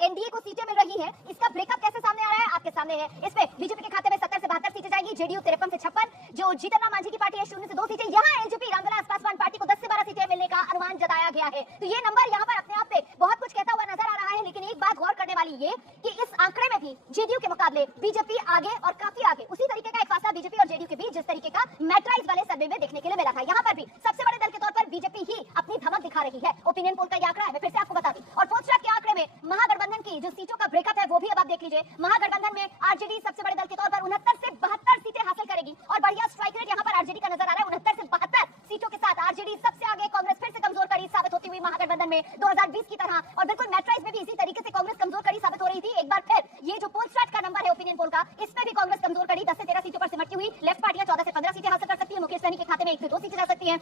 NDA को सीटें मिल रही हैं, इसका ब्रेकअप कैसे सामने आ रहा है आपके सामने है। इसमें बीजेपी के खाते में 70 से 72 सीटें जाएंगी, जेडीयू 53 से 56, जो जीतन राम मांझी की पार्टी है 0 से 2 सीटें। यहाँ एलजेपी रामविलास पासवान पार्टी को 10 से 12 सीटें मिलने का अनुमान जताया गया है। तो ये नंबर यहाँ पर अपने आप में बहुत कुछ कहता हुआ नजर आ रहा है, लेकिन एक बात गौर करने वाली ये कि इस आंकड़े में भी जेडीयू के मुकाबले बीजेपी आगे और काफी आगे। उसी तरीके का एक फासला बीजेपी और जेडीयू के बीच जिस तरीके का मैट्राइज वाले सर्वे में देखने के लिए मिला था, यहाँ पर भी सबसे बड़े दल के तौर पर बीजेपी ही अपनी धमक दिखा रही है। ओपिनियन पोल का ये आंकड़ा है, मैं फिर से आपको बता दूं। और फोर्थ स्टेप के आंकड़े में महागठबंधन की जो सीटों का ब्रेकअप है वो भी अब आप देख लीजिए। महागठबंधन में आरजेडी सबसे बड़े दल के तौर पर 69 से 72 सीटें हासिल करेगी और बढ़िया स्ट्राइक रेट यहाँ पर आरजेडी का नजर आ रहा है। 69 से 72 सीटों के साथ आरजेडी सबसे आगे, कांग्रेस फिर से कमजोर कड़ी साबित होती हुई महागठबंधन में 2020 की तरह। और बिल्कुल मैट्राइज में भी इसी तरीके से कांग्रेस कमजोर कड़ी साबित हो रही थी। एक बार फिर ये जो पोल स्टार्ट का नंबर है ओपिनियन पोल का, इसमें भी कांग्रेस कमजोर कड़ी 10 से 13 सीटों पर सिमटती हुई। लेफ्ट पार्टियां 14 से 15 सीटें हासिल कर सकती है, मुकेश सहनी के खाते में 1 से 2 सीटें जा सकती हैं,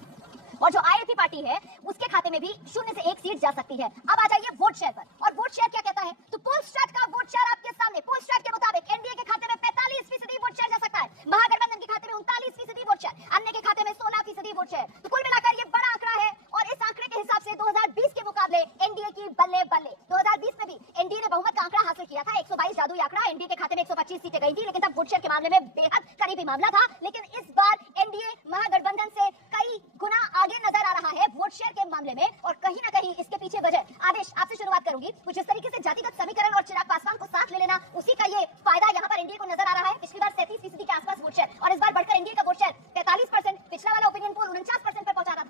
और जो आईएपी पार्टी है उसके खाते में भी 0 से 1 सीट जा सकती है। अब आ जाइए वोट शेयर पर, और वोट शेयर क्या कहता है तो पोल स्टार्ट का वोट शेयर आपके सामने। पोल स्टार्ट के मुताबिक एनडीए के खाते में 45% वोट शेयर जा सकता है, महागठबंधन के खाते में 39% वोट शेयर, अन्य के खाते में 16% वोट शेयर। तो कुल मिलाकर ये बड़ा आंकड़ा है, और इस आंकड़े के हिसाब से 2020 के मुकाबले एनडीए की बल्ले बल्ले। 2020 में भी एनडीए ने बहुमत का आंकड़ा हासिल किया था, 122 जादुई आंकड़ा। एनडीए के खाते में 125 सीटें गई थी, लेकिन तब वोट शेयर के मामले में बेहद करीबी मामला था। लेकिन इस बार एनडीए महागठबंधन से कई गुना आगे नजर आ रहा है वोट शेयर के मामले में, और कहीं ना कहीं इसके पीछे वजह आदेश आपसे शुरुआत करूंगी। कुछ इस तरीके से जातिगत समीकरण और चिराग पासवान को साथ ले लेना, उसी का ये फायदा यहाँ पर एनडीए को नजर आ रहा है। पिछली बार 37% के आसपास वोट शेयर, और इस बार बढ़कर एनडीए का वोट शेयर 43%, पिछला वाला ओपिनियन पोल 49% पर पहुंचा था।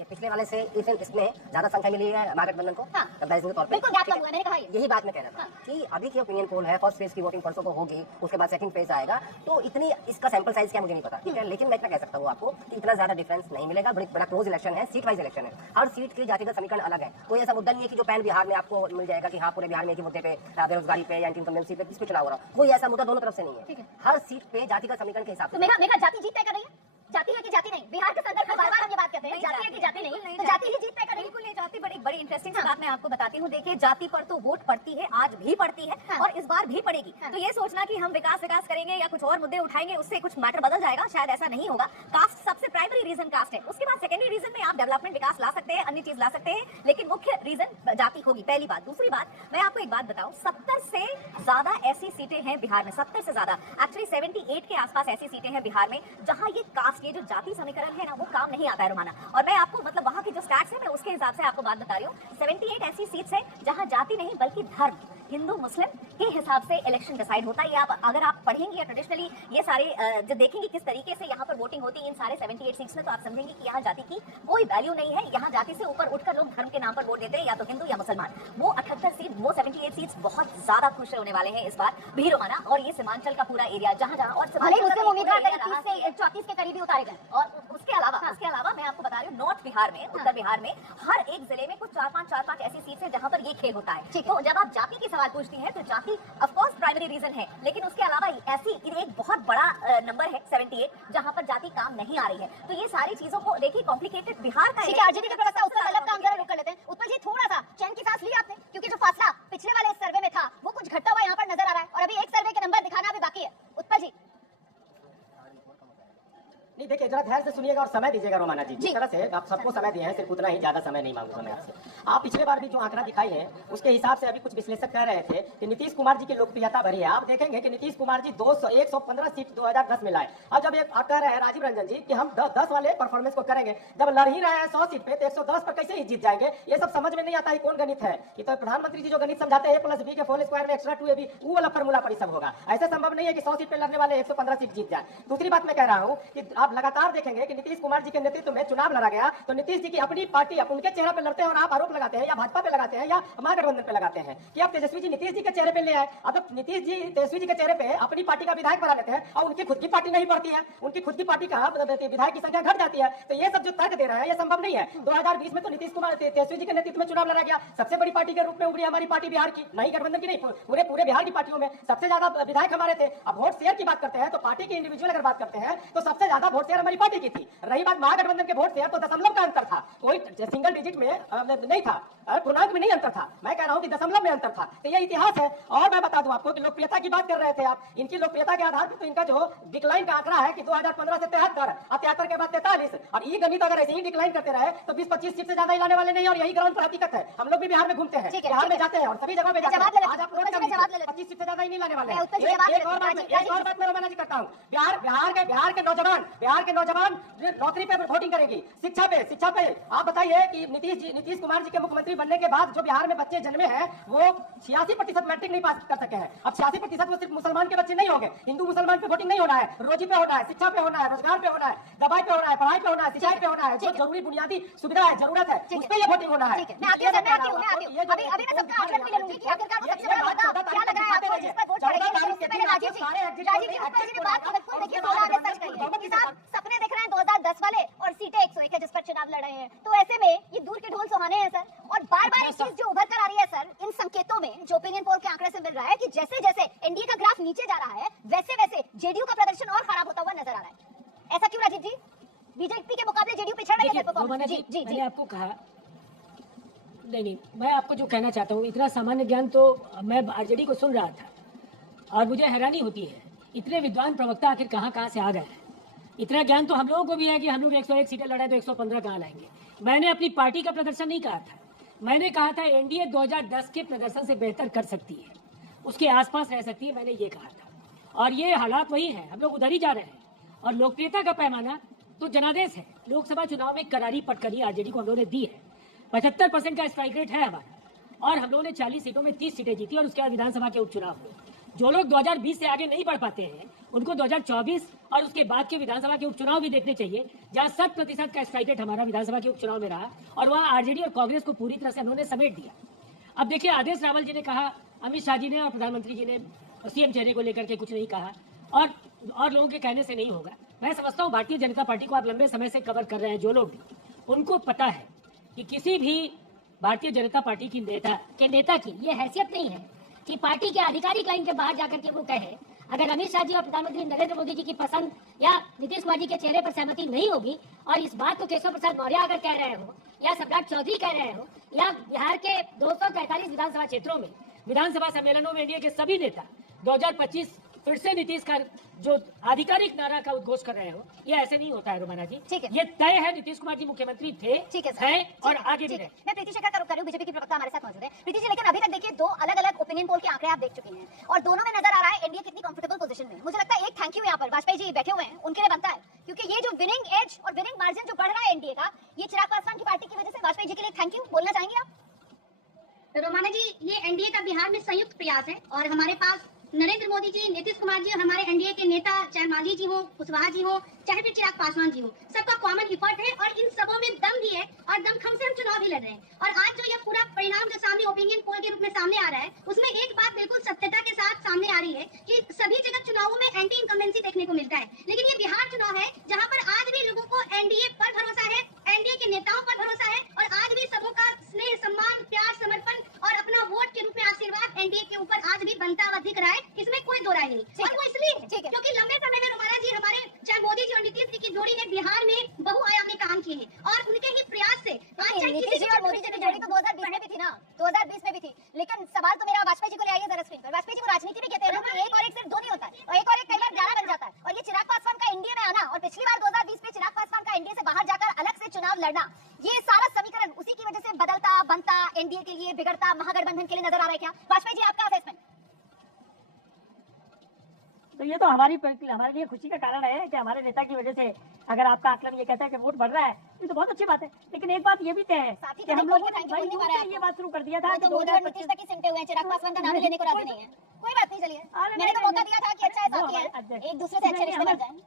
पिछले वाले से इसमें ज्यादा संख्या मिली है महागठबंधन को कंपैरिजन के तौर पे। बिल्कुल गैप कम हुआ है, मैंने कहा यही बात मैं कह रहा था कि अभी की ओपिनियन पोल है, फर्स्ट फेज की वोटिंग परसों को होगी, उसके बाद सेकंड फेज आएगा, तो इतनी इसका सैंपल साइज क्या मुझे नहीं पता, ठीक है। लेकिन मैं इतना कह सकता हूँ आपको कि इतना ज्यादा डिफरेंस नहीं मिलेगा। बड़ा क्लोज इलेक्शन है, सीट वाइज इलेक्शन है, हर सीट की जातिगत समीकरण अलग है। कोई ऐसा मुद्दा नहीं है कि जो पैन बिहार में आपको मिल जाएगा कि हाँ पूरे बिहार में एक ही मुद्दे पे बेरोजगारी पे या एंटी इनकम्बेंसी पे इस पे चुनाव हो रहा है, कोई ऐसा मुद्दा दोनों तरफ से नहीं है। हर सीट पे जातिगत समीकरण के हिसाब से। मेरा जाति जीत तय कर रही है, जाति है कि जाति नहीं। बिहार के संदर्भ में बार-बार हम ये बात कहते हैं, जाति है कि जाति नहीं, तो जाति ही जीत तय कर रही है। बिल्कुल नहीं जाती। बड़ी इंटरेस्टिंग सी बात मैं आपको बताती हूँ। देखिए, जाति पर तो वोट पड़ती है, आज भी पड़ती है और इस बार भी पड़ेगी। तो ये सोचना कि हम विकास करेंगे या कुछ और मुद्दे उठाएंगे उससे कुछ मैटर बदल जाएगा, शायद ऐसा नहीं होगा। कास्ट सबसे प्राइमरी रीजन कास्ट है, उसके बाद सेकेंडरी रीजन में आप डेवलपमेंट विकास ला सकते हैं, अन्य चीज ला सकते हैं, लेकिन मुख्य रीजन जाति होगी, पहली बात। दूसरी बात, मैं आपको एक बात बताऊं, 70 से ज्यादा ऐसी सीटें हैं बिहार में, 70 से ज्यादा, एक्चुअली 78 के आसपास ऐसी सीटें हैं बिहार में जहां ये कास्ट, ये जो जाति समीकरण है ना, वो काम नहीं आता है रोमाना। और मैं आपको मतलब वहां की जो स्टैट्स है मैं उसके हिसाब से आपको बात बता रही हूँ। 78 ऐसी सीट्स है जहां जाति नहीं बल्कि धर्म, हिंदू मुस्लिम के हिसाब से इलेक्शन डिसाइड होता है। आप अगर आप पढ़ेंगे या ट्रेडिशनली ये सारे जो देखेंगे किस तरीके से यहाँ पर वोटिंग होती है इन सारे 78 सीट्स में, तो आप समझेंगे कि यहाँ जाति की कोई वैल्यू नहीं है। यहाँ जाति से ऊपर उठकर लोग धर्म के नाम पर वोट देते हैं, या तो हिंदू या मुसलमान। वो 78 सीट, वो 78 सीट्स बहुत ज्यादा खुश होने वाले हैं इस बार भी रोमाना। और ये सीमांचल का पूरा एरिया जहाँ जहाँ, और मुस्लिम उम्मीदवार 30 से 34 के करीब उतारे गए। और उसके अलावा मैं आपको बता रही हूँ, नॉर्थ बिहार में, उत्तर बिहार में हर एक जिले में कुछ 4-5 ऐसी सीट्स हैं जहाँ पर ये खेल होता है। तो जब आप जाति की सवाल पूछती हैं तो जाति ऑफ कोर्स प्राइमरी रीजन है, लेकिन उसके अलावा ऐसी एक बहुत बड़ा नंबर है 78 जहाँ पर जाति काम नहीं आ रही है। तो ये सारी चीजों को देखिए, कॉम्प्लिकेटेड बिहार का आरजेडी के प्रवक्ता उत्पल तलब का हम जरा रुक कर लेते हैं। उत्पल जी, थोड़ा सा चैन की सांस ली आपने, क्योंकि जो फासला पिछले वाले सर्वे में था वो कुछ घटता हुआ यहाँ पर नजर आ रहा है, और अभी एक सर्वे के नंबर दिखाना अभी बाकी है। उत्पल जी नहीं, देखिए जरा ध्यान से सुनिएगा और समय दीजिएगा रोमाना जी। जिस तरह से आप सबको समय दिए हैं, सिर्फ उतना ही, ज्यादा समय नहीं मांगूंगा मैं आपसे। आप पिछले बार भी जो आंकड़ा दिखाई है उसके हिसाब से अभी कुछ विश्लेषक कह रहे थे कि नीतीश कुमार जी की लोकप्रियता बढ़ी है। आप देखेंगे कि नीतीश कुमार जी 115 सीट 2010 में लाए। अब जब आप कह रहे हैं राजीव रंजन जी कि हम 10 वाले परफॉर्मेंस को करेंगे, जब लड़ ही रहे हैं 100 सीट पे, तो 110 पर कैसे ही जीत जाएंगे? ये सब समझ में नहीं आता है कौन गणित है। कि तो प्रधानमंत्री जी जो गणित समझाते हैं A+B के होल स्क्वायर में एक्स्ट्रा 2AB, वो वाला फॉर्मूला पर ही सब होगा। ऐसा संभव नहीं है कि 100 सीट पे लड़ने वाले 115 सीट जीत जाए। दूसरी बात मैं कह रहा हूँ कि आप लगातार देखेंगे कि नीतीश कुमार जी के नेतृत्व में चुनाव लड़ा गया, तो नीतीश जी की अपनी पार्टी उनके चेहरे पे लड़ते हैं और आप आरोप लगाते हैं, या भाजपा पे लगाते हैं या महागठबंधन पे लगाते हैं कि आप तेजस्वी जी नीतीश जी के चेहरे पे ले आए। अब नीतीश जी तेजस्वी जी के चेहरे पे अपनी पार्टी का विधायक बना लेते हैं और उनकी खुद की पार्टी नहीं बढ़ती है, उनकी खुद की पार्टी का विधायक की संख्या घट जाती है। तो ये सब जो तर्क दे रहे हैं ये संभव नहीं है। 2020 में तो नीतीश कुमार तेजस्वी जी के नेतृत्व में चुनाव लड़ा गया, सबसे बड़ी पार्टी के रूप में उभरी हमारी पार्टी बिहार की, नहीं गठबंधन की नहीं, पूरे बिहार की पार्टियों में सबसे ज्यादा विधायक हमारे थे। अब वोट शेयर की बात करते हैं तो पार्टी की इंडिविजुअल अगर बात करते हैं तो सबसे ज्यादा वोट शेयर हमारी पार्टी की थी। रही बात महागठबंधन के वोट शेयर, तो दशमलव का अंतर था, कोई सिंगल डिजिट में नहीं था। था, पूर्णांक में नहीं अंतर था, मैं कह रहा हूँ कि दशमलव में अंतर था। तो ये इतिहास है। और मैं बता दूं आपको कि लोकप्रियता की बात कर रहे थे आप, इनकी लोकप्रियता के आधार पर तो इनका जो डिक्लाइन का आंकड़ा है कि 2015 से 73 और 73 के बाद 43, और ये गणित अगर ऐसे ही डिक्लाइन करते रहे तो 20-25 सीट से ज्यादा ही लाने वाले नहीं। और यही ग्राउंड पर हकीकत है। हम लोग भी बिहार में घूमते हैं, बिहार में जाते हैं और सभी जगह पे जाते हैं। आज आप 25 सीट से ज्यादा ही नहीं लाने वाले हैं। एक और बात मैं रोमाना जी करता हूँ, बिहार के नौजवान नौकरी पे वोटिंग करेंगी, शिक्षा पे। आप बताइए कि नीतीश कुमार जी के मुख्यमंत्री बनने के बाद जो बिहार में बच्चे जन्मे हैं वो 86% मैट्रिक नहीं पास कर सके हैं। अब 86% वो सिर्फ मुसलमान के बच्चे नहीं होंगे, हिंदू मुसलमान पे वोटिंग नहीं होना है, रोजी पे होना है, शिक्षा पे होना है, रोजगार पे होना है, दवाई पे होना है, पढ़ाई पे होना है, सिंचाई पे होना है, जो जरूरी बुनियादी सुविधा है, जरूरत है, उस पे ये वोटिंग होना है। मैं आती हूं। अभी मैं सबका आंकड़ा भी ले लूंगी कि आखिरकार वो सबसे बड़ा मुद्दा क्या लग रहा है आपको जिस पर वोट पड़ेगी। उससे पहले राजीव जी ऊपर जी ने बात तो बिल्कुल देखिए 16 आगे सच कही है कि साहब सपने देख रहे हैं 2010 वाले और सीटें 101 है जिस पर चुनाव लड़ रहे हैं। तो ऐसे में ये दूर के ढोल सुहाने हैं सर। और बार-बार एक चीज जो उभर कर आ रही है सर इन संकेतों में, जो ओपिनियन पोल के आंकड़े से मिल रहा है कि जैसे-जैसे एनडीए का ग्राफ नीचे जा रहा है वैसे-वैसे जेडीयू का प्रदर्शन और खराब होता हुआ नजर आ रहा है। ऐसा क्यों राजीव जी? बीजेपी के मुकाबले जेडीयू पिछड़ रही है परफॉर्मेंस। जी मैंने आपको कहा नहीं, मैं आपको जो कहना चाहता हूँ, इतना सामान्य ज्ञान तो मैं आरजेडी को सुन रहा था और मुझे हैरानी होती है इतने विद्वान प्रवक्ता आखिर कहाँ से आ गए हैं। इतना ज्ञान तो हम लोगों को भी है कि हम लोग 101 सीटें लड़ाए तो 115 कहाँ लाएंगे। मैंने अपनी पार्टी का प्रदर्शन नहीं कहा था, मैंने कहा था एनडीए 2010 के प्रदर्शन से बेहतर कर सकती है, उसके आसपास रह सकती है, मैंने ये कहा था। और ये हालात वही है, हम लोग उधर ही जा रहे हैं। और लोकप्रियता का पैमाना तो जनादेश है। लोकसभा चुनाव में करारी पटकनी आरजेडी को हम लोगों ने दी है, 75% का स्ट्राइक रेट है हमारा, और हम लोगों ने 40 सीटों में 30 सीटें जीती और उसके बाद विधानसभा के उपचुनाव हुए। जो लोग 2020 से आगे नहीं बढ़ पाते हैं उनको 2024 और उसके बाद के विधानसभा के उपचुनाव भी देखने चाहिए, जहां 100% का स्ट्राइक रेट हमारा विधानसभा के उपचुनाव में रहा और वहां आरजेडी और कांग्रेस को पूरी तरह से उन्होंने समेट दिया। अब देखिए, आदेश रावल जी ने कहा, अमित शाह जी ने और प्रधानमंत्री जी ने सीएम चेहरे को लेकर के कुछ नहीं कहा, और लोगों के कहने से नहीं होगा। मैं समझता हूँ भारतीय जनता पार्टी को आप लंबे समय से कवर कर रहे हैं, जो लोग भी, उनको पता है कि किसी भी भारतीय जनता पार्टी की नेता की ये हैसियत नहीं है कि पार्टी के आधिकारिक लाइन के बाहर जाकर के वो कहे। अगर अमित शाह जी और प्रधानमंत्री नरेंद्र मोदी जी की पसंद या नीतीश कुमार जी के चेहरे पर सहमति नहीं होगी, और इस बात को केशव प्रसाद मौर्य अगर कह रहे हो या सम्राट चौधरी कह रहे हो या बिहार के 243 विधानसभा क्षेत्रों में विधानसभा सम्मेलनों में एनडीए के सभी नेता 2025 फिर से नीतीश का जो आधिकारिक नारा का उद्घोष कर रहे हो, ये ऐसे नहीं होता है रोमाना जी। ठीक है, ये तय है, नीतीश कुमार जी मुख्यमंत्री थे, ठीक है, हैं और आगे भी रहे। मैं प्रीति शेखर का रुख करूं, बीजेपी की प्रवक्ता हमारे साथ मौजूद है। प्रीति जी, लेकिन अभी तक देखिए 2 अलग-अलग ओपिनियन पोल के आंकड़े आप देख चुकी हैं और दोनों में नजर आ रहा है एनडीए कितनी कंफर्टेबल पोजीशन में। मुझे लगता है एक थैंक यू यहाँ पर वाजपेयी जी बैठे हुए हैं उनके लिए बनता है, क्योंकि ये जो विनिंग एज और विनिंग मार्जिन जो बढ़ रहा है एनडीए का, ये चिराग पासवान की पार्टी की वजह से। वाजपेयी जी के लिए थैंक यू बोलना चाहेंगे आप? रोमाना जी, ये एनडीए का बिहार में संयुक्त प्रयास है और हमारे पास नरेंद्र मोदी जी, नीतीश कुमार जी और हमारे एनडीए के नेता, चाहे मांझी जी हो, कुशवाहा जी हो, चाहे फिर चिराग पासवान जी हो, सबका कॉमन इफर्ट है और इन सबों में दम भी है और दमखम से हम चुनाव भी लड़ रहे हैं। और आज जो ये पूरा परिणाम जो सामने ओपिनियन पोल के रूप में सामने आ रहा है, उसमें एक बात बिल्कुल सत्यता के साथ सामने आ रही है कि सभी जगह चुनावों में एंटी इनकम्बेंसी देखने को मिलता है, लेकिन ये बिहार चुनाव है जहाँ पर आज भी लोगों को एनडीए पर भरोसा है, एनडीए के नेताओं पर भरोसा है और आज भी सबों का स्नेह, सम्मान, प्यार, समर्पण और अपना वोट के रूप में आशीर्वाद एनडीए के ऊपर आज भी बनता हुआ दिख रहा है। इसमें कोई दो राय नहीं। और वो इसलिए क्योंकि लंबे समय में रोमाना जी, हमारे चाहे मोदी जी और नीतीश जी की जोड़ी ने बिहार में बहुआयामी काम किए हैं और उनके ही प्रयास से नीतीश जी और मोदी जी की जोड़ी तो 2020 में भी थी ना, 2020 में भी थी। लेकिन सवाल तो मेरा वाजपेयी जी को ले आइए जरा स्क्रीन पर। वाजपेयी जी को राजनीति में कहते हैं ना कि 1 और 1 सिर्फ 2 नहीं होता है, और 1 और 1 कई बार 11 बन जाता है। और ये चिराग पासवान का एनडीए में आना और पिछली बार 2020 में चिराग पासवान का एनडीए से बाहर जाकर अलग से चुनाव लड़ना, ये सारा समीकरण उसी की वजह से बदलता बनता एनडीए के लिए बिगड़ता महागठबंधन के लिए नजर आ रहा है क्या? वाजपेयी जी, आपका असेसमेंट? तो ये तो हमारे लिए खुशी का कारण है कि हमारे नेता की वजह से अगर आपका आकलन ये कहता है कि वोट बढ़ रहा है, ये तो बहुत अच्छी बात है। लेकिन एक बात ये भी तय है कि हम लोगों ने ये बात शुरू कर दिया था तो मोदी और नीतीश तक ही सिमटे हुए हैं, चिराग पासवान का नाम लेने को राजी नहीं है। कोई बात नहीं, चलिए, मैंने तो मौका दिया था कि अच्छा है साथी है, एक दूसरे से अच्छे रिश्ते बन जाएं।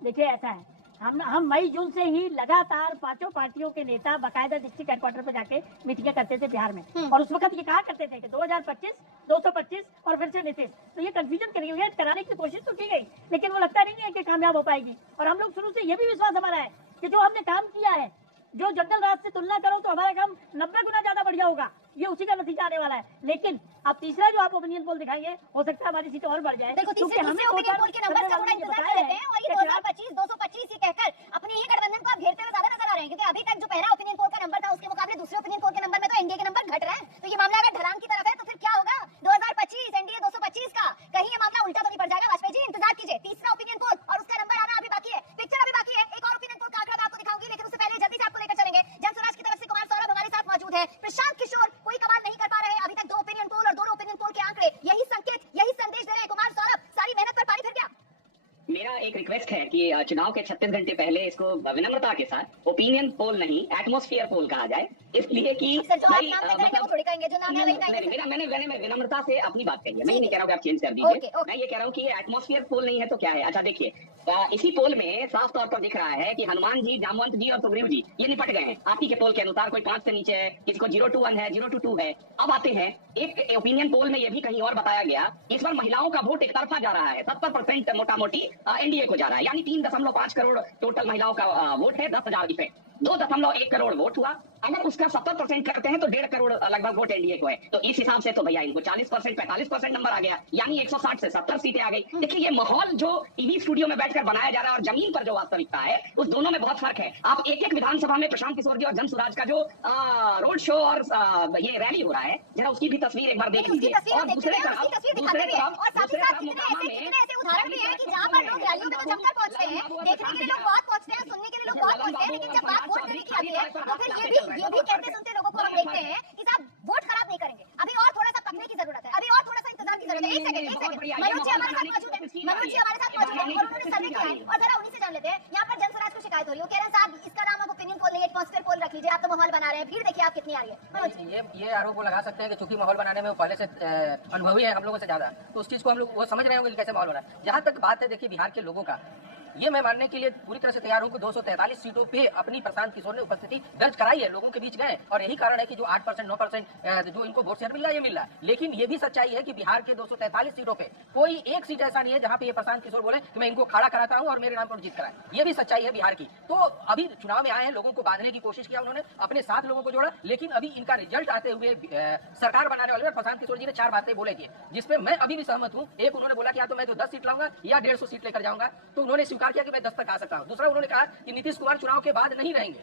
देखिए, ऐसा है, हम मई जून से ही लगातार 5 पार्टियों के नेता बाकायदा डिस्ट्रिक्ट हेडक्वार्टर पे जाके मीटिंगें करते थे बिहार में, और उस वक्त ये कहा करते थे कि 2025, 225 और फिर से नीतीश। तो ये कंफ्यूजन क्रिएट कराने की कोशिश तो की गई, लेकिन वो लगता नहीं है कि कामयाब हो पाएगी। और हम लोग शुरू से ये भी विश्वास हमारा है कि जो हमने काम किया है, जो जंगल राज से तुलना करो तो हमारा काम 90 गुना ज्यादा बढ़िया होगा। ये उसी का नतीजा आने वाला है। लेकिन अब तीसरा जो आप ओपिनियन पोल दिखाएंगे, हो सकता है हमारी सीटें और बढ़ जाए। देखो तीसरे ओपिनियन पोल के नंबर का थोड़ा इंतजार कर लेते हैं और ये 2025 225 ही कहकर अपनी ही गठबंधन को आप घेरते हुए ज्यादा नजर आ रहे हैं, क्योंकि अभी तक जो पहला ओपिनियन पोल का नंबर था उसके मुकाबले दूसरे ओपिनियन पोल के नंबर में तो एनडीए के नंबर घट रहे हैं। तो ये मामला अगर ढलान की तरफ है तो फिर क्या होगा 2025 एनडीए 225 का, कहीं ये मामला उल्टा तो नहीं पड़ जाएगा? वाजपेयी जी इंतजार कीजिए, तीसरा ओपिनियन पोल और उसका नंबर आना अभी बाकी है, पिक्चर अभी बाकी है। एक और ओपिनियन पोल का आंकड़ा मैं आपको दिखाऊंगी, लेकिन उससे पहले जल्दी से आपको लेकर चलेंगे जनसुराज की तरफ से कुमार सौरभ हमारे साथ मौजूद है। प्रशांत किशोर कोई कमाल नहीं कर पा रहे हैं, अभी तक 2 ओपिनियन पोल और दोनों ओपिनियन पोल के आंकड़े यही संकेत यही संदेश दे रहे हैं। कुमार सौरभ, सारी मेहनत पर पानी फिर गया। मेरा एक रिक्वेस्ट है कि चुनाव के 36 घंटे पहले इसको विनम्रता के साथ ओपिनियन पोल नहीं एटमॉस्फेयर पोल कहा जाए, इसलिए कि सर जो आप नाम लेते हैं वो थोड़ी कहेंगे, जो नाम है वही कहेंगे। मैंने विनम्रता से अपनी बात कही है, मैं ये नहीं कह रहा हूँ कि आप चेंज कर ओके, दीजिए। मैं ये कह रहा हूँ कि एटमॉस्फेयर पोल नहीं है तो क्या है। अच्छा देखिए, इसी पोल में साफ तौर पर दिख रहा है कि हनुमान जी, जामवंत जी और सुग्रीव जी ये निपट गए हैं। आप ही के पोल के अनुसार कोई 5 से नीचे है, किसी को 0 to 1 है, 0 to 2 है। अब आते हैं एक ओपिनियन पोल में ये भी कहीं और बताया गया, इस बार महिलाओं का वोट एक तरफा जा रहा है, 70% मोटा मोटी एनडीए को जा रहा है, यानी 3.5 करोड़ टोटल महिलाओं का वोट है, 10,000 इफेक्ट, 2.1 करोड़ वोट हुआ। अगर उसका 70% करते हैं तो 1.5 करोड़ लगभग वोट एनडीए को है। तो इस हिसाब से तो भैया इनको 40% 45% नंबर आ गया, यानी 160 से 70 सीटें आ गई। देखिए ये माहौल जो टीवी स्टूडियो में बैठकर बनाया जा रहा है और जमीन पर जो वास्तविकता है उस दोनों में बहुत फर्क है। आप एक विधानसभा में प्रशांत किशोर जी और जनसुराज का जो रोड शो और ये रैली हो रहा है, जरा उसकी भी तस्वीर एक बार देख लीजिए। और दूसरे तरफ उदाहरण भी है कि जहाँ पर लोग रैलियों में तो जमकर पहुंचते हैं, देखने के लिए लोग बहुत पहुंचते हैं, सुनने के लिए लोग बहुत पहुंचते हैं, लेकिन जब बात वोट देने की आती है तो फिर ये भी कहते सुनते लोगों को हम देखते हैं कि साहब वोट खराब नहीं करेंगे, अभी और थोड़ा सा पकने की जरूरत है, अभी और थोड़ा सा इंतजार की जरूरत है। एक सेकंड मनोज जी हमारे साथ मौजूद है, मनोज जी हमारे साथ मौजूद है और उन्होंने सर्वे किया है और जरा उन्हीं से जान लेते हैं। यहाँ पर जनसुराज को शिकायत हो रही है, वो कह रहे हैं साहब इसका नाम आप ओपिनियन पोल नहीं एटमॉस्फेयर पोल रख लीजिए, आप तो माहौल बना रहे हैं, भीड़ देखिए आप कितनी आ रही है। मनोज जी ये आरोप वो लगा सकते हैं कि चूंकि माहौल बनाने में वो पहले से अनुभवी है हम लोगों से ज्यादा, तो उस चीज को हम लोग वो समझ रहे होंगे कि कैसे माहौल हो रहा है। जहां तक बात है देखिए बिहार के लोगों का, ये मैं मानने के लिए पूरी तरह से तैयार हूं कि 243 सीटों पे अपनी प्रशांत किशोर ने उपस्थिति दर्ज कराई है, लोगों के बीच गए, और यही कारण है कि जो 8% 9% जो इनको वोट शेयर मिल रहा है ये मिल रहा है। लेकिन ये भी सच्चाई है कि बिहार के 243 सीटों पे कोई एक सीट ऐसा नहीं है जहां पे ये प्रशांत किशोर बोले कि मैं इनको खड़ा कराता हूं और मेरे नाम पर जीत कराए। ये भी सच्चाई है बिहार की। तो अभी चुनाव में आए हैं, लोगों को बांधने की कोशिश किया उन्होंने, अपने साथ लोगों को जोड़ा, लेकिन अभी इनका रिजल्ट आते हुए सरकार बनाने वाले प्रशांत किशोर जी ने 4 बातें बोले थी, जिसपे मैं अभी भी सहमत हूं। एक उन्होंने बोला कि या तो मैं तो 10 सीट लाऊंगा या 150 सीट लेकर जाऊंगा, तो उन्होंने स्वीकार किया कि मैं 10 तक आ सकता हूं। दूसरा उन्होंने कहा कि नीतीश कुमार चुनाव के बाद नहीं रहेंगे,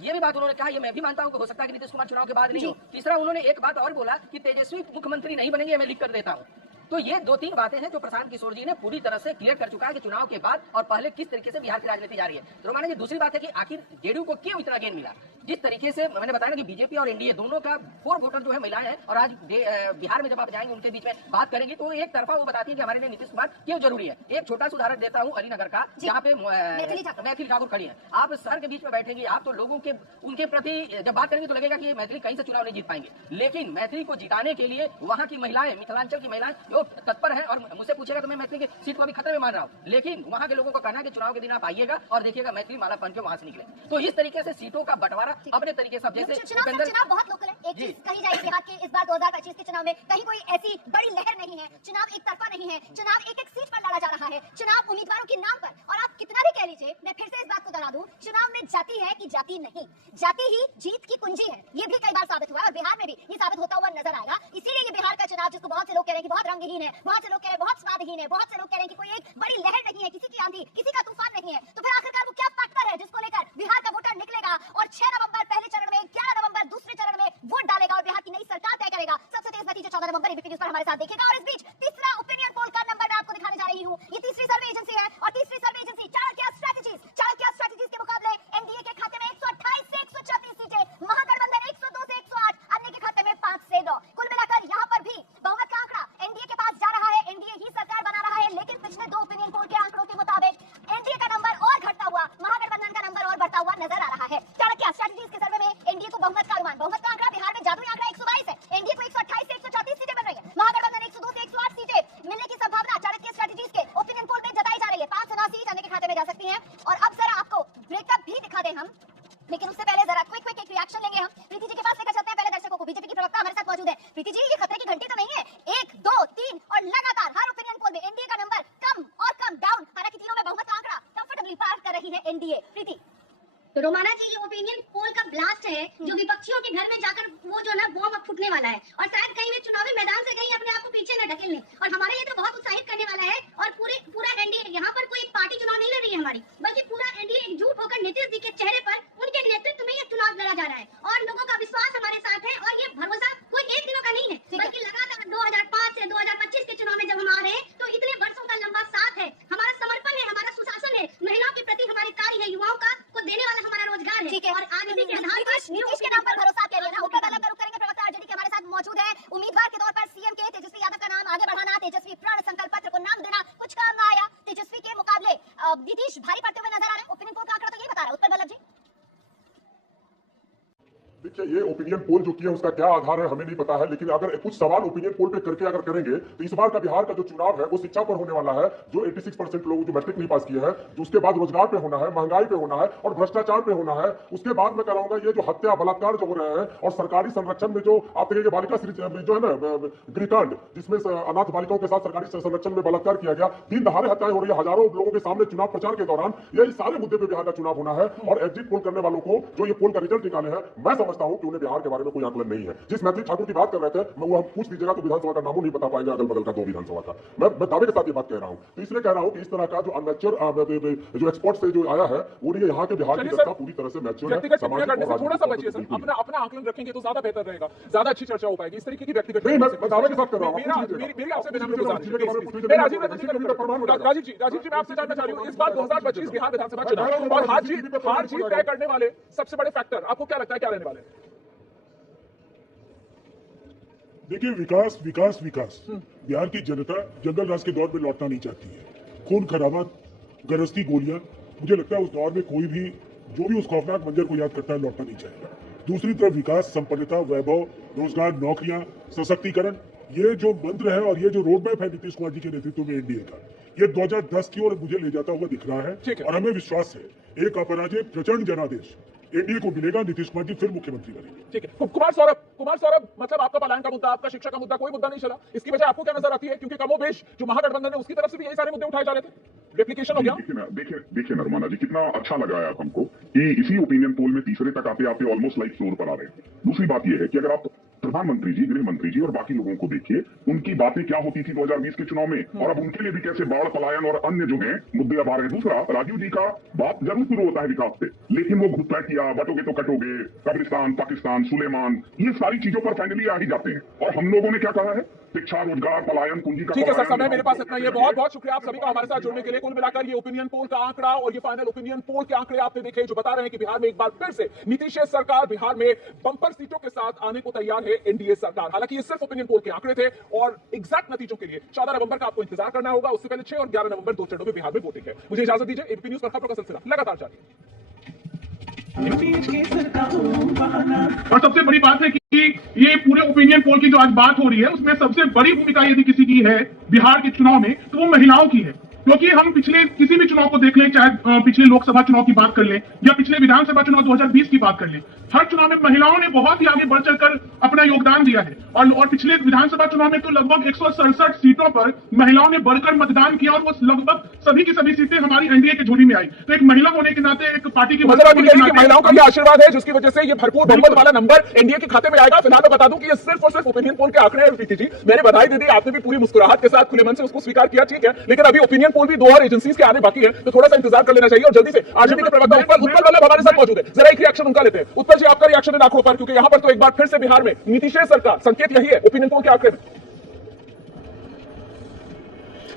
ये भी बात उन्होंने कहा, ये मैं भी मानता हूं कि हो सकता है कि नीतीश कुमार चुनाव के बाद नहीं हो। तीसरा उन्होंने एक बात और बोला कि तेजस्वी मुख्यमंत्री नहीं बनेंगे, मैं लिख कर देता हूं। तो ये 2-3 बातें हैं जो प्रशांत किशोर जी ने पूरी तरह से क्लियर कर चुका है कि चुनाव के बाद और पहले किस तरीके से बिहार की राजनीति जा रही है। तो रोमाना जी दूसरी बात है कि आखिर जेडीयू को क्यों इतना गेन मिला। जिस तरीके से मैंने बताया ना कि बीजेपी और एनडीए दोनों का 4 वोटर जो है महिलाएं हैं, और आज बिहार में जब आप जाएंगे उनके बीच में बात करेंगे तो एक तरफा वो बताती है कि हमारे लिए नीतीश कुमार क्यों जरूरी है। एक छोटा सा उदाहरण देता हूँ अलीनगर का, जहाँ पे मैथिली ठाकुर खड़ी है। आप शहर के बीच में बैठेंगे, आप तो लोगों के उनके प्रति जब बात करेंगे तो लगेगा कि मैथिली कहीं से चुनाव नहीं जीत पाएंगे, लेकिन मैथिली को जिताने के लिए वहाँ की महिलाएं, मिथिलांचल की महिलाएं जो तत्पर है, और मुझसे पूछेगा तो मैं मैथिली की सीट को अभी खतरे में मान रहा हूँ, लेकिन वहाँ के लोगों को कहना है कि चुनाव के दिन आप आइएगा और देखिएगा मैथिली माला पहन के वहाँ से निकले। तो इस तरीके से सीटों का बंटवारा अपने तरीके से जैसे चुनाव बहुत लोकल है। एक चीज कही जाएगी बिहार के इस बार 2025 के चुनाव में कहीं कोई ऐसी बड़ी लहर नहीं है, चुनाव एक तरफा नहीं है, चुनाव एक सीट पर लड़ा जा रहा है, चुनाव उम्मीदवारों के नाम पर। और आप कितना भी कह लीजिए, मैं फिर से इस बात को दोहरा दूं, चुनाव में जाति है कि जाति नहीं, जाति ही जीत की कुंजी है। ये भी कई बार साबित हुआ है और बिहार में भी ये साबित होता हुआ नजर आएगा। इसीलिए ये बिहार का चुनाव, जिसको बहुत से लोग कह रहे हैं कि बहुत रंगहीन है, बहुत से लोग कह रहे हैं बहुत स्वादहीन है, बहुत से लोग कह रहे हैं कि कोई एक बड़ी लहर नहीं है, किसी की आंधी, किसी का तूफान नहीं है, तो फिर आखिरकार वो क्या फैक्टर है जिसको लेकर बिहार का वोटर निकलेगा और 6 नवंबर पहले चरण में, 11 नवंबर दूसरे चरण में वोट डालेगा और बिहार की नई सरकार तय करेगा। सबसे तेज नतीजे 14 नवंबर एबीपी न्यूज़ पर हमारे साथ देखिएगा। और इस बीच तीसरा ओपिनियन पोल का नंबर मैं आपको दिखाने जा रही हूँ। ये तीसरी सर्वे एजेंसी है और तीसरी सर्वे एजेंसी चाणक्य स्ट्रेटजीज के मुकाबले एनडीए के खाते में 128 से 134 सीटें, महागठबंधन 102 से 108, अन्य के खाते में 5 से 9। कुल मिलाकर यहाँ पर भी बहुमत का आंकड़ा एनडीए के पास जा रहा है, एनडीए ही सरकार बना रहा है। लेकिन पिछले 2 ओपिनियन पोल के आंकड़ों के मुताबिक एनडीए का नंबर और घटता हुआ, महागठबंधन का नंबर और बढ़ता हुआ नजर आ रहा है। चाणक्य स्ट्रेटजीज के सर्वे में एनडीए को बहुमत का अनुमान, बहुमत का आंकड़ा बिहार में जादुई आंकड़ा 122 है, एनडीए को 128 से 134 सीटें बन रही है, महागठबंधन 102 से 108 सीटें खेल लें। और हमारे लिए तो बहुत उत्साहित करने वाला है। और पूरा एनडीए, यहाँ पर कोई पार्टी चुनाव नहीं लड़ रही है हमारी, बल्कि पूरा एनडीए एकजुट होकर नीतीश जी के चेहरे पर, उनके नेतृत्व में ये चुनाव लड़ा जा रहा है। और लोगों का विश्वास हमारे साथ है, और ये भरोसा कोई एक दिनों का नहीं है, बल्कि लगातार 2005 से 2025 के चुनाव में जब हम आ रहे हैं तो इतने वर्षों का लंबा साथ है, हमारा समर्पण है, हमारा सुशासन है, महिलाओं के प्रति हमारी कार्य है, युवाओं का को देने वाला हमारा रोजगार है। ठीक है। और आज इसी के आधार पर नीतीश के नाम पर भरोसा कह रही है ना। ऊपर वाला रुक करेंगे, प्रवक्ता आरजेडी के हमारे साथ मौजूद है। उम्मीदवार के तौर पर सीएम के तेजस्वी यादव का नाम आगे बढ़ाना, तेजस्वी प्रण संकल्प पत्र को नाम देना कुछ काम ना आया। तेजस्वी के मुकाबले नीतीश भारी पड़ते हुए नजर आ रहे हैं। ओपिनियन पोल का आंकड़ा तो यही बता रहा है। उत्तर बल्लभ जी, देखिए, ये ओपिनियन पोल जो किया उसका क्या आधार है हमें नहीं पता है, लेकिन अगर कुछ सवाल ओपिनियन पोल पे करके अगर करेंगे तो इस बार का बिहार का जो चुनाव है वो शिक्षा पर होने वाला है। जो 86% लोग जो मैट्रिक नहीं पास किए हैं, जो उसके बाद रोजगार पे होना है, महंगाई पे होना है और भ्रष्टाचार पे होना है। उसके बाद मैं कराऊंगा ये जो हत्या बलात्कार जो हो रहे हैं और सरकारी संरक्षण में जो आप देखिए बालिका जो है ना गृहकांड, जिसमें अनाथ बालिकाओं के साथ सरकारी संरक्षण में बलात्कार किया गया, दिन दहाड़े हत्याएं हो रही है हजारों लोगों के सामने चुनाव प्रचार के दौरान। यही सारे मुद्दे पे बिहार का चुनाव होना है। और एग्जिट पोल करने वालों को जो ये पोल का रिजल्ट निकाले हैं, मैं समझता हूं कि उन्हें बिहार के बारे में कोई आकलन नहीं है। जिस मैथिली ठाकुर की बात कर रहे थे, मैं वो हम पूछ दीजिएगा तो विधानसभा का नामों नहीं बता पाएंगे, अगल बगल का 2 विधानसभा का। मैं दावे के साथ ये बात कह रहा हूं। तो इसलिए कह रहा हूं कि इस तरह का जो अनमैच्योर जो एक्सपोर्ट से जो आया है, वो ये यहाँ के बिहार की जनता पूरी तरह से मैच्योर है। थोड़ा सा बचिए सर, अपना आकलन रखेंगे तो ज्यादा बेहतर रहेगा, ज्यादा अच्छी चर्चा हो पाएगी। इस तरीके की व्यक्तिगत नहीं, मैं दावे के साथ कर रहा हूं। मेरी आपसे राजीव जी मैं आपसे जानना चाह रही हूँ, इस बार 2025 बिहार विधानसभा चुनाव और हार जीत तय करने वाले सबसे बड़े फैक्टर आपको क्या लगता है क्या रहने वाले? देखिए, विकास विकास विकास। बिहार की जनता जंगल राज के दौर में लौटना नहीं चाहती है। खून खराबा, गरजती गोलियां, मुझे लगता है उस दौर में कोई भी जो भी उस खौफनाक मंजर को याद करता है लौटना नहीं चाहेगा। दूसरी तरफ विकास, संपन्नता, वैभव, रोजगार, नौकरियां, सशक्तिकरण, ये जो मंत्र है और ये जो रोड मैप है नीतीश कुमार जी के नेतृत्व में एनडीए का, ये 2010 की ओर मुझे ले जाता हुआ दिख रहा है। और हमें विश्वास है एक अपराजय प्रचंड जनादेश एनडीए को मिलेगा, नीतीश कुमार जी फिर मुख्यमंत्री बनेंगे। ठीक है। कुमार सौरभ, मतलब आपका पलायन का मुद्दा, आपका शिक्षा का मुद्दा, कोई मुद्दा नहीं चला, इसकी वजह आपको क्या नजर आती है? क्योंकि कमोबेश जो महागठबंधन है उसकी तरफ से भी यही सारे मुद्दे उठाए जा रहे थे, रेप्लिकेशन हो गया। देखिए नरमाना जी, कितना अच्छा लग रहा है हमको कि इसी ओपिनियन पोल में तीसरे तक आते आते ऑलमोस्ट लाइक फ्लोर पर आ रहे हैं। दूसरी बात यह है कि अगर आप प्रधानमंत्री जी, गृह मंत्री जी और बाकी लोगों को देखिए, उनकी बातें क्या होती थी 2020 के चुनाव में, और अब उनके लिए भी कैसे बाढ़, पलायन और अन्य जो है मुद्दे अब आ रहे हैं। दूसरा, राजीव जी का बात जरूर शुरू होता है विकास से, लेकिन वो घुसपैठ किया, बटोगे तो कटोगे, कब्रिस्तान, पाकिस्तान, सुलेमान, ये सारी चीजों पर फाइनली आ ही जाते हैं। और हम लोगों ने क्या कहा है? शिक्षा, रोजगार, पलायन, पूंजी का। ठीक है सर, समय मेरे पास इतना ही है। बहुत बहुत शुक्रिया आप सभी का हमारे साथ जुड़ने के लिए। कुल मिलाकर ये ओपिनियन पोल का आंकड़ा और ये फाइनल ओपिनियन पोल के आंकड़े आपने देखे जो बता रहे हैं कि बिहार में एक बार फिर से नीतीश सरकार बिहार में बंपर सीटों के साथ आने को तैयार है एनडीए सरकार। हालांकि ये सिर्फ ओपिनियन पोल के आंकड़े थे और एग्जैक्ट नतीजों के लिए 14 नवंबर का आपको इंतजार करना होगा। उससे पहले 6 और 11 नवंबर 2 चरणों में बिहार में वोटिंग है। मुझे इजाजत दीजिए। एबीपी न्यूज पर खबरों का सिलसिला लगातार जारी है। और सबसे बड़ी बात है कि ये पूरे ओपिनियन पोल की जो आज बात हो रही है उसमें सबसे बड़ी भूमिका यदि किसी की है बिहार के चुनाव में तो वो महिलाओं की है। क्योंकि हम पिछले किसी भी चुनाव को देख लें, चाहे पिछले लोकसभा चुनाव की बात कर लें या पिछले विधानसभा चुनाव 2020 की बात कर लें, हर चुनाव में महिलाओं ने बहुत ही आगे बढ़ चढ़कर अपना योगदान दिया है। और पिछले विधानसभा चुनाव में तो लगभग 167 सीटों पर महिलाओं ने बढ़कर मतदान किया और वो लगभग सभी की सभी सीटें हमारी एनडीए की झोली में आई। तो एक महिला होने के नाते, एक पार्टी की महिलाओं का ये आशीर्वाद है जिसकी वजह से ये भरपूर बहुमत वाला नंबर एनडीए के खाते में आएगा। फिलहाल मैं बता दूं कि ये सिर्फ और सिर्फ ओपिनियन पोल के आंकड़े हैं। प्रीति जी, मैंने बधाई दे दी, आपने भी पूरी मुस्कुराहट के साथ खुले मन से उसको स्वीकार किया, ठीक है, लेकिन अभी ओपिनियन पोल भी 2 और एजेंसीज के आने बाकी है, तो थोड़ा सा इंतजार कर लेना चाहिए। और जल्दी से आरजेडी के प्रवक्ता उत्पल वल्लभ हमारे साथ मौजूद है, जरा एक रिएक्शन उनका लेते हैं। उत्पल जी, आपका रिएक्शन है आंकड़ों पर, क्योंकि यहां पर तो एक बार फिर से बिहार में नीतीश सरकार, संकेत यही है ओपिनियन पोल के आंकड़े में।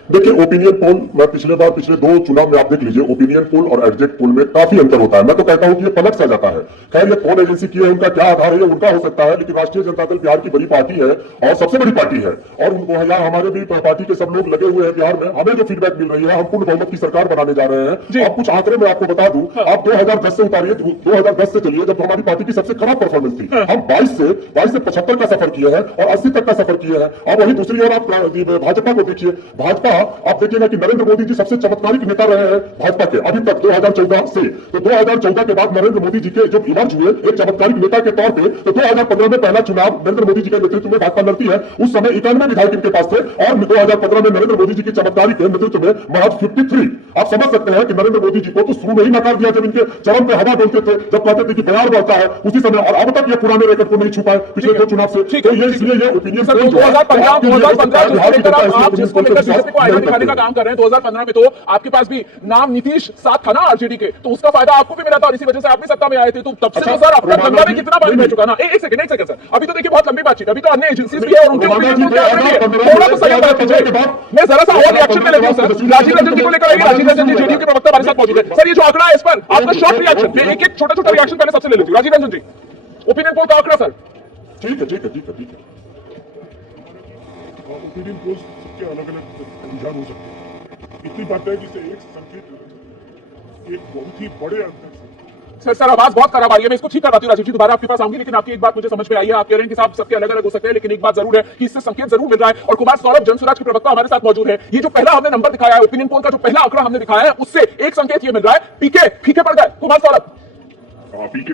देखिए, ओपिनियन पोल मैं पिछले 2 चुनाव में आप देख लीजिए, ओपिनियन पोल और एग्जिट पोल में काफी अंतर होता है। मैं तो कहता हूं कि ये पलट सा जाता है। खैर, ये कौन एजेंसी की है, उनका क्या आधार है, ये उनका हो सकता है, लेकिन राष्ट्रीय जनता दल बिहार की बड़ी पार्टी है और सबसे बड़ी पार्टी है। और उनको यार, हमारे भी पार्टी के सब लोग लगे हुए हैं बिहार में। हमें जो फीडबैक मिल रही है, हम पूर्ण बहुमत की सरकार बनाने जा रहे हैं। अब कुछ आंकड़े में आपको बता दूं, आप 2010 से उतारिए, 2010 से चलिए, जब हमारी पार्टी की सबसे खराब परफॉर्मेंस थी। हम 22 से 75 का सफर किए हैं और 80 तक का सफर किए हैं। अब वही दूसरी ओर आप भाजपा को देखिए, भाजपा आप देखिएगा कि नरेंद्र मोदी जी सबसे चमत्कारिक नेता रहे हैं भाजपा के अभी तक 2014 से। तो 2014 के बाद नरेंद्र मोदी जी के जब इमर्ज हुए एक चमत्कारिक नेता के तौर पे, तो 2015 में पहला चुनाव नरेंद्र मोदी जी के नेतृत्व में भाजपा लड़ती है। उस समय 91 विधायक इनके पास थे और 2015 में नरेंद्र मोदी जी की चमत्कारिक नेतृत्व में महज 53। आप समझ सकते हैं कि नरेंद्र मोदी जी को तो शुरू में ही नकार दिया जब इनके चरम पे हवा डोलते थे, जब कहते थे कि बयार बढ़ता है उसी समय, और अब तक ये पुराने रिकॉर्ड को नहीं छू पाए पिछले 2 चुनाव से। तो ये इसलिए ये ओपिनियन 2015 दिखाने का काम कर रहे हैं। 2015 में तो आपके पास भी नाम नीतीश साथ था ना आरजेडी के, तो उसका फायदा आपको भी मिला था और इसी वजह से आप भी सत्ता में आए थे। तो तब से तो सर आपका धंधा भी कितना बड़ी रह चुका ना। एक सेकंड सर, अभी तो देखिए बहुत लंबी बातचीत, अभी तो अन्य एजेंसीज भी है और उनके ओपिनियन थोड़ा तो संयम रखिए। मैं जरा सा और रिएक्शन में लेता हूं सर। राजीव रंजन जी को लेकर आइए। राजीव रंजन जी जेडीयू के प्रवक्ता हमारे साथ मौजूद है। सर ये जो आंकड़ा है इस पर आपका शॉर्ट रिएक्शन, एक छोटा रिएक्शन पहले सबसे ले लीजिए। राजीव रंजन जी, ओपिनियन पोल का आंकड़ा सर। ठीक है। ओपिनियन पोल्स सबके अलग-अलग रुझान हो सकते हैं। इतनी बात है जिससे एक संकेत एक बहुत ही बड़े अंतर से। सर आवाज बहुत खराब आ रही है, मैं इसको ठीक करवाती हूँ। राजीव जी दोबारा आपके पास आऊंगी, लेकिन आपकी एक बात मुझे समझ में आई है। आप कह रहे हैं कि साहब सबके अलग अलग हो सकते हैं, लेकिन एक बात जरूर है कि इससे संकेत जरूर मिल रहा है। और कुमार सौरभ जनसुराज के प्रवक्ता हमारे साथ मौजूद है। ये जो पहला हमने नंबर दिखाया है ओपिनियन पोल का, जो पहला आंकड़ा हमने दिखाया है, उससे एक संकेत ये मिल रहा है, पीके फीके पड़ गए कुमार सौरभ। पीके